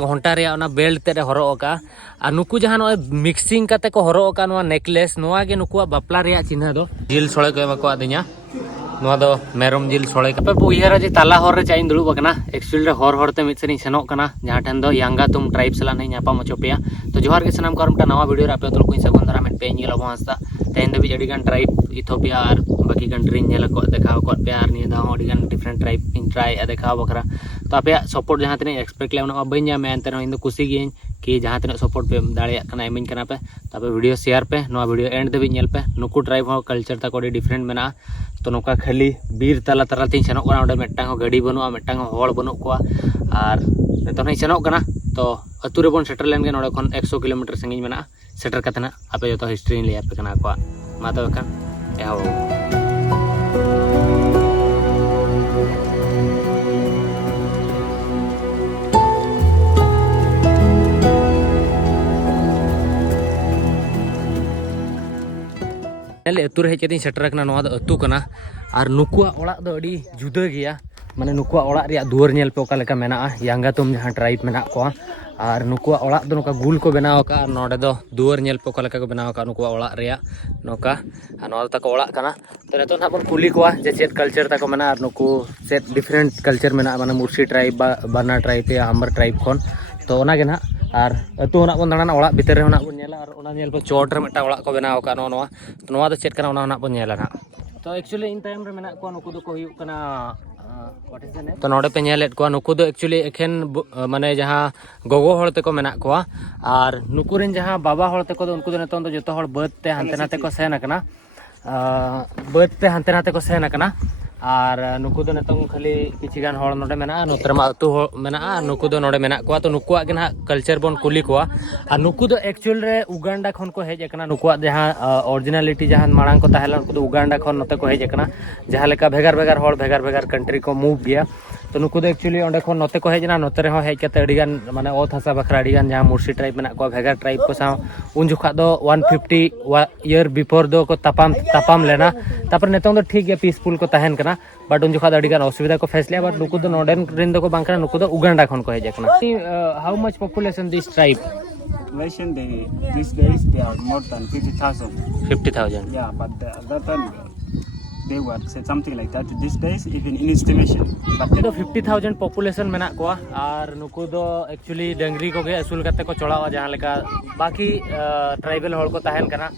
घंटा रे बेल्ट ते हरक और नुकु जहाँ मिक्सिंग करते को हरक नेकलेस गे नुकुआ बापला रे चिन्ह दो जिल सोड़े को एमा दिया मेरम जिल सोड़े पे उहर जे ताला हर चा दुड़ूबना एक्चुअली हर हरते मिदसेन सेनों जहाँ ठेन दो यांगा तुम ट्राइब सला नहीं नापाम हो पे तो जोहार के सामान को नवा वीडियो आप तुलको सगुन दाराम पे लबो हांसदा तेहन धाबी अड़ीगान ट्राइब इथोपिया और बाकी कंट्री देखा पे और निया दाव अड़ीगान डिफरेंट ट्राइब इन ट्राई देखा बखरा तो आप सपोर्ट जहाँ तीन एक्सपेक्ट ले बी एनते इन कुसी गे कि जहाँ तीन सपोर्ट पे दाड़ा एमिंग पे तो आप वीडियो शेयर पे वीडियो एंड धाबी पे नुकु ट्राइब कल्चर ताको डिफरेंट मेना तो नौका खाली बीर तला तला तीन सेनों मिट्टांग गाड़ी बनूआ मिट्टांग हड़ बनू को और नितों सेनों तो अतु रे बन सेटर लेन गे नोडे खन 100 किलोमीटर संगिन मेना सेटर कतना आपे जो हिस्ट्री लै आपे कना को मा तो खान एहो अतु हेज सेटर अतु और नुकुआ ओड़ा दो अड़ी जुदा गया माने नुकुआ ओड़ा रे दुआर नेल पे ओका मेना यांगा तुम जहाँ ट्राइब मेना को और नुकुआ ओड़ा दो नोका गुल को बनाव का नोडे दो दुआर नेल पे ओका को बनाव का नुकुआ ओड़ा रे नोका ताको ओड़ा कना तो नितो ना बन कुली को जे चेत कल्चर ताको मेना और नुकु चेत डिफरेंट कल्चर मेना माने मुर्सी ट्राइब बारना ट्राइब या हम्बर ट्राइब खन तो ओना गे ना और अतु ना बन दाना ओड़ा भीतर रे ना बन नेला और ओना नेल पे चोट रे मेटा ओड़ा को बनाव का नोआ तो नोआ दो चेत कना ओना ना बन नेला ना तो एक्चुअली इन टाइम रे मेना को नुकु दो को हुयु कना तो नोडे पे नेलेट को नुकु दो एक्चुअली एखेन माने जहाँ गोगो हड़ ते को मेना को और नुकु रेन जहाँ बाबा हड़ ते को उनको दो नितों दो जतो हड़ बद ते हांते नाते को सेन कना बद पे हांते नाते को सेन कना और नुकु दो नितों खाली किछि गान हड़ नोडे मेना नोतरमा अतु मेना नुकु दो नोडे मेना को तो नुकुआ गे ना कल्चर बन कुली को और नुकु दो एक्चुअल रे उगांडा खन को हेज एकना नुकुआ जहाँ ओरिजिनलिटी जहाँ मांग को ताहेला उनको दो उगांडा खन नोते को हेज एकना जहाँ लेका भेगार भेगार हड़ भेगार भेगार कंट्री को मूव गया तो नुकु दो एक्चुअली ओंडे खन नोते को हेजना नोते रे हेज कते अड़ीगान माने ओत हासा बखरा अड़ीगान जहाँ मुर्सी ट्राइब मेना को भेगार ट्राइब को साव उन जुखा दो 150 ईयर बिफोर दो को तापाम लेना तापर नितों दो ठीक है पीसफुल को ताहेन कना बट उन जुखा अड़ीगान असुविधा को फेस लिया बट नुकु दो नोडेन रिन दो को बांकना नुकु दो उगांडा खन को हेज एकना how much population this tribe Population these days they are more than 50,000. 50,000 Yeah, but that time they were said something like that. These days even in estimation. But तो 50,000 पॉपुलेशन मेना को और नुकु दो एक्चुअली डंगरी को गे असूल करते को चढ़ावा जहाँ लेका बाकी ट्राइबल हड़ को ताहेन कना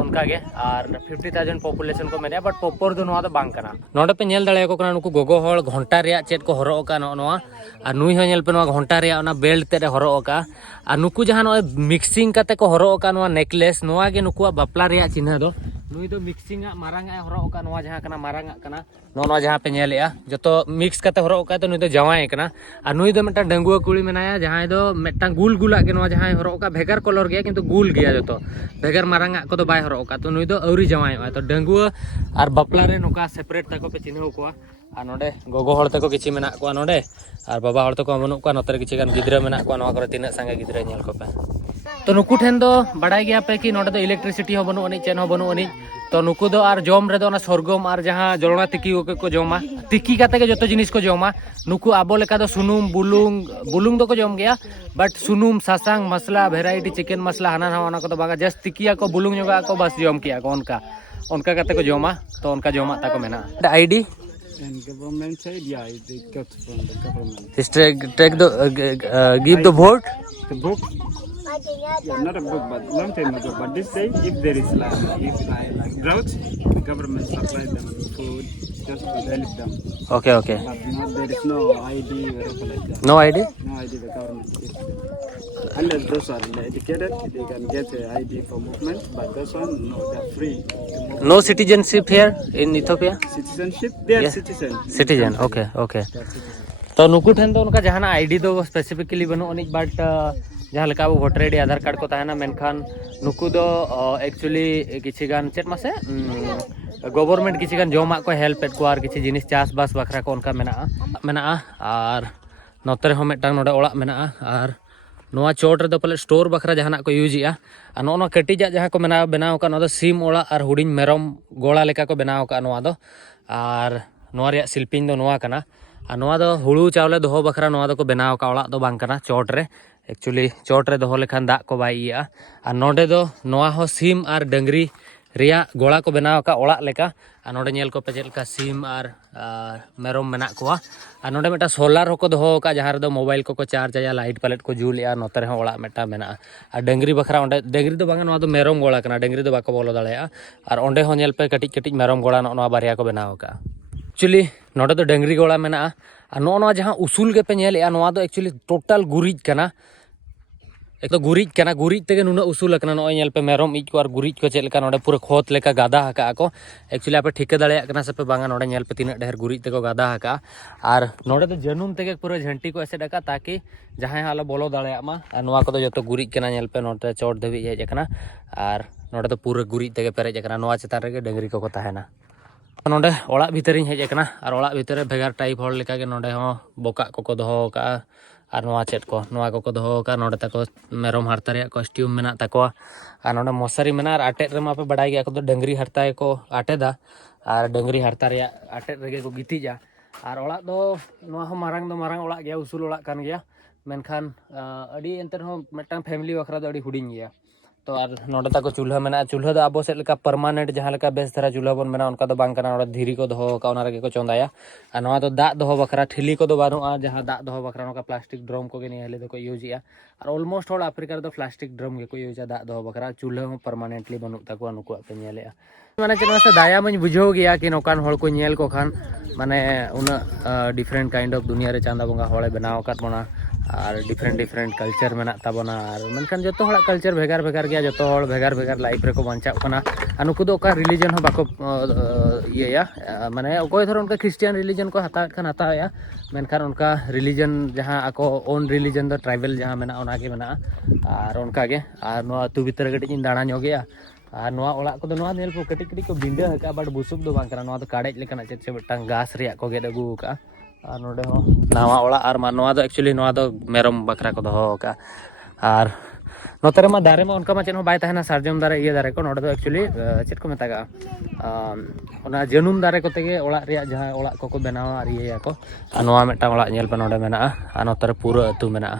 उनका गे और 50,000 पॉपुलेशन को मेना बट पॉपर दो नोआ दो बांग कना नोडे पे नेल दाड़े को कना नुकु गोगो हड़ घंटा रे चेत को हरक का नोआ और नुई हो नेल पे नोआ घंटा रे ओना बेल्ट ते हरक का और नुकु जहाँ नोए मिक्सिंग करते को हरक का नोआ नेकलेस नोआ गे नुकुआ बापला रे चिन्ह दो नुई दो मिक्सिंग मारांग हरक का नोआ जहाँ कना मारांग कना नोआ जहाँ पे नेलेआ जतो मिक्स करते हरक का तो नुई दो जवाय कना और नुई दो मेटा डंगुआ कुड़ी मेनाया जहाँ दो मेटा गुल गुला के नोआ जहाँ हरक का भेगार कलर गया किंतु गुल गया जतो भेगार मारांग को तो बाय हरक का तो नुई दो अवरी जवाय तो डंगुआ और बापला रे नोका सेपरेट ताको पे चिन्ह को और नोडे गोगो हड़ तको किछि मेना को नोडे और बाबा हड़ तको बनु को नोतर किछि गान गिद्रा मेना को नोआ करे तिना संगे गिद्रा नेल को पे तो नुकु ठेन दो बड़ाई गया पे कि नोडे दो इलेक्ट्रिसिटी हो बनु अनि चेन हो बनु अनि तो नुकु दो और जम रे दो ना सरगम और जहाँ जलना तिकी को जमा तिकी काते के जतो जिनिस को जमा नुकु आबो लेका दो सुनुम बुलुंग दो को जम गया बट सुनुम सासांग मसला वेराइटी चिकन मसला हाना ना को तो बागा जस्ट तिकिया को बुलुंग जोगा को बस जम किया को उनका काते को जमा तो उनका जमा ता को मेना ID and government side, yeah, they got from the government. Just take the give the vote. The book, yeah, not a book, but long time ago. But this day, if there is like drought, the government supply them food just to help them. Okay. But not, there is no ID or anything like that. No ID? No ID the government gives. Unless those are educated, they can get an ID for movement. But those one, no, they're free. No citizenship here in Ethiopia? Citizenship, they are Yeah. Citizen. Okay. तो नुकु ठेन तो उनका जहाँ ID दो specifically बनो Anik but जहाँ लेका वो voter ID आधार card को ताहेना मेनखान नुकु दो एक्चुअली किछि गान चेत मासे गवर्नमेंट किछि गान जमा को हेल्प एड को और किछि जिनिस चास बास बखरा को उनका मेना और नोते हो मेटांग नोडे ओड़ा मेना और नोआ चोट रे दो पले स्टोर बखरा जहाना को यूजिया और नोना कटिजा जहाँ को बनाव का नोदो सीम ओड़ा और हुडिंग मेरम गोड़ा लेका को बनाव का नोआ दो और नोआ रे शिल्पिंग दो नोआ कना और नवा दो हुड़ू चावले दोहो बखरा नवा दो को बनाव का ओड़ा दो बांग कना चोट रे एक्चुअली चोट रे दोहो लेखान दाग को बाई इया और नोडे दो नवा हो सीम और डंगरी रिया गोड़ा को बनाव का ओड़ा लेका और नोडे नेल को पे चेलका सीम और मेरोम मेना कोआ और नोडे मेटा सोलार होको दोहो का जहां रे दो मोबाइल को चार्ज या लाइट पालेट को जुल या नोते रे ओड़ा मेटा मेना और डंगरी बखरा ओंडे डंगरी दो बांगा नवा दो मेरोम गोड़ा कना डंगरी दो बाको बोलो दाड़ेया और ओंडे हो नेल पे कटिज कटिज मेरोम गोड़ा नवा बारिया को बनाव का एक्चुअली नोडे दो डंगरी गोड़ा मेना और नोआ जहां उसूल के पे नेलेया नोआ दो एक्चुअली टोटल गुरिज कना एक तो गुरिज कना गुरिज तेगे नुना उसूल कना नोय नेल पे मेरोम इज को और गुरिज को चेलका नोडे पूरा खोत लेका गादा हका को एक्चुअली आपे ठिका दाड़ेया कना से पे बांगा नोडे नेल पे तीना ढेर गुरिज तेको गादा हका और नोडे तो जनुम तेगे पूरा झंटी को ऐसे डका ताकि जहां आलो बोलो दाड़ेया मा और नोआ को जतो गुरिज कना नेल पे नोटे चोट धबी हेज कना और नोडे तो पूरा गुरिज तेगे पेरेज कना नोआ चेतान रेगे डंगरी को ताहेना नोडे ओड़ा भीतर हेज कना और ओड़ा भीतर भेगार टाइप होड़ लेका के नोडे हो बोका को दोहो का और नोआ चेट को नोआ को दोहो का नोडे तको मेरोम हारता रे कॉस्ट्यूम मेना तकोआ और नोडे मशारी मेना और आटेट रे मापे बडाई गया को दो डंगरी हरता को आटेदा और डंगरी हरता रे आटेट रेगे को गितिजा और ओड़ा दो नोआ हो मारांग दो मारांग ओड़ा गया उसूल ओड़ा कान गया मेनखान अडी एंतर हो मेटांग फैमिली वखरा दो अडी हुडिंग गया तो और नोडे तको चूल्हा मेना चूल्हा दो आबो सेट लेका परमानेंट जहां लेका बेस धरा चूल्हा बन मेना उनका दो बांग कना नोडे धीरी को दोहो का ओना रेगे को चोंदाया और नोआ दो दाग दोहो बखरा ठिली को दो बानुआ जहां दाग दोहो बखरा नोका प्लास्टिक ड्रम को गे हेले दो को यूजिया और ऑलमोस्ट होड़ अफ्रीका दो प्लास्टिक ड्रम गे को यूजा दाग दोहो बखरा चूल्हा हो परमानेंटली बनु तको नुको पे नेलेया माने चेना से दाया मज बुझो गया कि नोकान होड़ को नेल को खान माने उना डिफरेंट काइंड ऑफ दुनिया रे चांदा बंगा होड़े बनाव काट बोना और डिफरेंट कल्चर मेना ताबोना और मनखान जतो होड़ा कल्चर भेगार भेगार गया जतो होड़ भेगार भेगार लाइफ रे को बांचा कना अनुकु दो का रिलीजन हो बाको ये या माने कोई थोर उनका क्रिश्चियन रिलीजन को हता खान हता या मेनखान उनका रिलीजन जहां आको ओन रिलीजन दो ट्राइबल जहां मेना ओना के मेना और उनका के और नो अतु भीतर कटी इन दाणा ᱧᱚ गया और नोआ ओड़ा को दो नोआ नेल को कटी कटी को बिंडा हका बट बुसुब दो बांग करा नोआ तो काडेज लेकना चेत से मिटांग घास रिया को गेड अगु का और नोडे हो नावा ओड़ा और मा नोआ दो एक्चुअली नोआ दो मेरोम बकरा को दोहो का और नोते रे मा दारे मा उनका मा चेन हो बाय ताहेना सार्जम दारे ये दारे को नोडे दो एक्चुअली चेत को मेतागा ओना जनुम दारे को तेगे ओड़ा रिया जहां ओड़ा को बनावा और ये या को और नोआ मेटा ओड़ा नेल पे नोडे मेना और नोते रे पूरा अतु मेना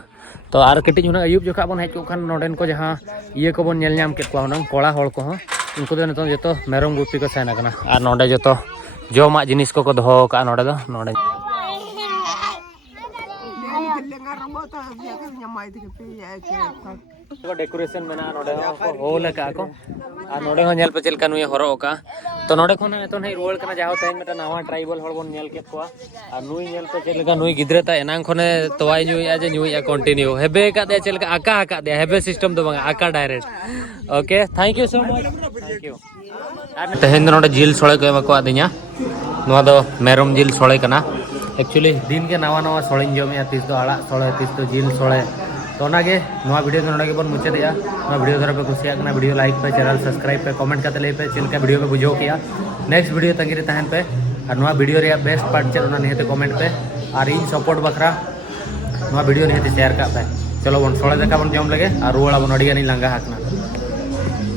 तो और कटिज हुना अयुब जोखा बन हेज को खान नोडेन को जहां ये को बन नेल ᱧᱟᱢ केत को हुना कोड़ा होड़ को उनको दो नितो जतो मेरोम गुपी को सेना कना और नोडे जतो जोमा जिनिस को दोहो का नोडे दो नोडे डेकोरेशन मेना नोडे हो होल का को और नोडे हो नेल पे चलका नुय हरो का तो नोडे कोन एतो नै रोल कना जाहो तै मेटा नवा ट्राइबल हड़ बोन नेल केत को और नुय नेल पे चलका नुय गिद्रे ता एनांग खोने तोवाय नुय आ जे नुय आ कंटिन्यू हेबे का दे चलका आका आका दे हेबे सिस्टम दो बांगा आका direct okay thank you so much thank you तेहेन नोडे जिल सोळे को एमा को आदिया नोआ दो मेरोम जिल सोळे कना एक्चुअली दिन के नवा नवा सोळे जमे तीस दो आड़ा सोळे तीस दो जिल सोळे तो ना के नवा वीडियो तो नोडे के बन मुचादिया नवा वीडियो धरा पे कुसिया कना वीडियो लाइक पे चैनल सब्सक्राइब पे कमेंट करते ले पे चलका वीडियो पे बुझो किया नेक्स्ट वीडियो तंगिरे तहन पे और नवा वीडियो रे बेस्ट पार्ट चल ना निहते कमेंट पे और इन सपोर्ट बखरा नवा वीडियो निहते शेयर का पे चलो बन सोळे देखा बन जम लगे और रुवाड़ा बन अड़ी गानी लंगा हाकना